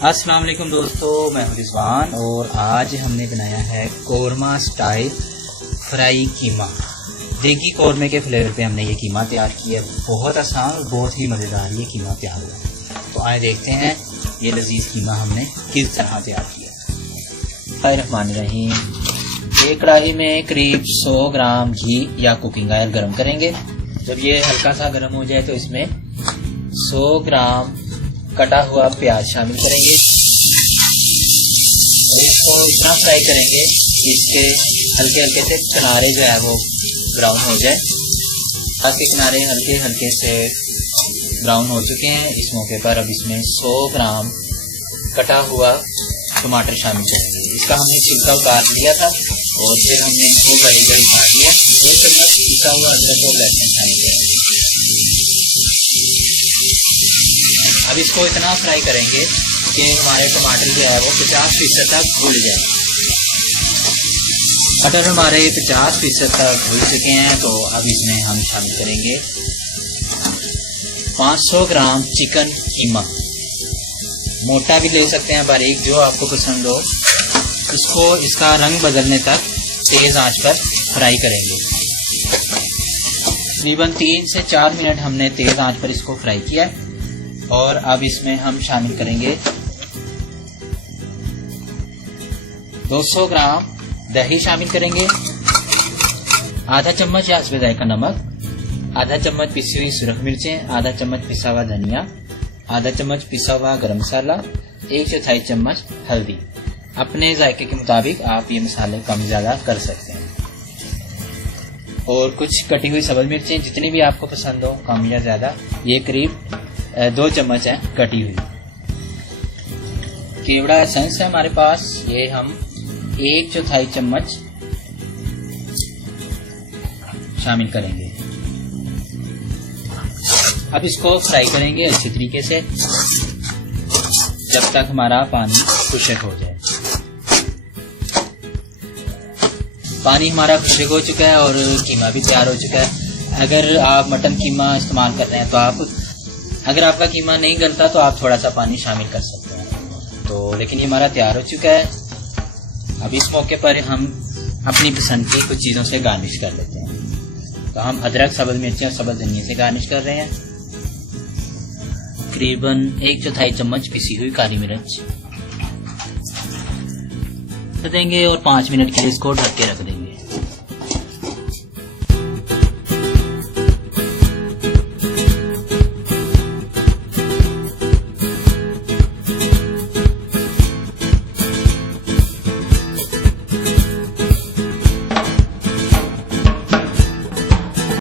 अस्सलाम वालेकुम दोस्तों, मैं हूं रिजवान और आज हमने बनाया है कोरमा स्टाइल फ्राई कीमा। देगी कोरमे के फ्लेवर पे हमने ये कीमा तैयार किया है। बहुत आसान और बहुत ही मज़ेदार ये कीमा तैयार हुआ है। तो आए देखते हैं ये लजीज कीमा हमने किस तरह तैयार किया। रहमानिर्रहीम। एक कढ़ाई में करीब 100 ग्राम घी या कुकिंग ऑयल गर्म करेंगे। जब ये हल्का सा गर्म हो जाए तो इसमें 100 ग्राम कटा हुआ प्याज शामिल करेंगे और इसको इतना फ्राई करेंगे कि इसके हल्के हल्के से किनारे जो है वो ब्राउन हो जाए। प्याज के किनारे हल्के हल्के से ब्राउन हो चुके हैं। इस मौके पर अब इसमें 100 ग्राम कटा हुआ टमाटर शामिल करेंगे। इसका हमने छिलका उतार लिया था और फिर हमने इसको बड़ी बड़ी काट लिया। 2 चम्मच छिलका हुआ अदरक और लहसुन शामिल करेंगे। अब इसको इतना फ्राई करेंगे कि हमारे टमाटर जो है वो 50% तक घुल जाए। मटर हमारे 50% तक घुल चुके हैं तो अब इसमें हम शामिल करेंगे 500 ग्राम चिकन कीमा। मोटा भी ले सकते हैं, बारीक, जो आपको पसंद हो। इसको इसका रंग बदलने तक तेज आंच पर फ्राई करेंगे। तकरीबन 3 से 4 मिनट हमने तेज आंच पर इसको फ्राई किया है। और अब इसमें हम शामिल करेंगे 200 ग्राम दही शामिल करेंगे, आधा चम्मच हस्बे जायका नमक, आधा चम्मच पिसी हुई सुरख मिर्चें, आधा चम्मच पिसा हुआ धनिया, आधा चम्मच पिसा हुआ गरम मसाला, 1/4 चम्मच हल्दी। अपने जायके के मुताबिक आप ये मसाले कम ज़्यादा कर सकते हैं। और कुछ कटी हुई सब्ज़ मिर्चें, जितनी भी आपको पसंद हो, कम या ज़्यादा। ये करीब 2 चम्मच है कटी हुई। केवड़ा एसेंस है हमारे पास, ये हम 1/4 चम्मच शामिल करेंगे। अब इसको फ्राई करेंगे अच्छी तरीके से जब तक हमारा पानी खुश्क हो जाए। पानी हमारा खुश्क हो चुका है और कीमा भी तैयार हो चुका है। अगर आप मटन कीमा इस्तेमाल कर रहे हैं तो अगर आपका कीमा नहीं गलता तो आप थोड़ा सा पानी शामिल कर सकते हैं। तो लेकिन ये हमारा तैयार हो चुका है। अब इस मौके पर हम अपनी पसंद की कुछ चीज़ों से गार्निश कर लेते हैं। तो हम अदरक, सब्ज़ मिर्ची और सब्ज़ धनिया से गार्निश कर रहे हैं। तकरीबन 1/4 चम्मच पिसी हुई काली मिर्च देंगे और 5 मिनट के लिए इसको ढक के रख देंगे।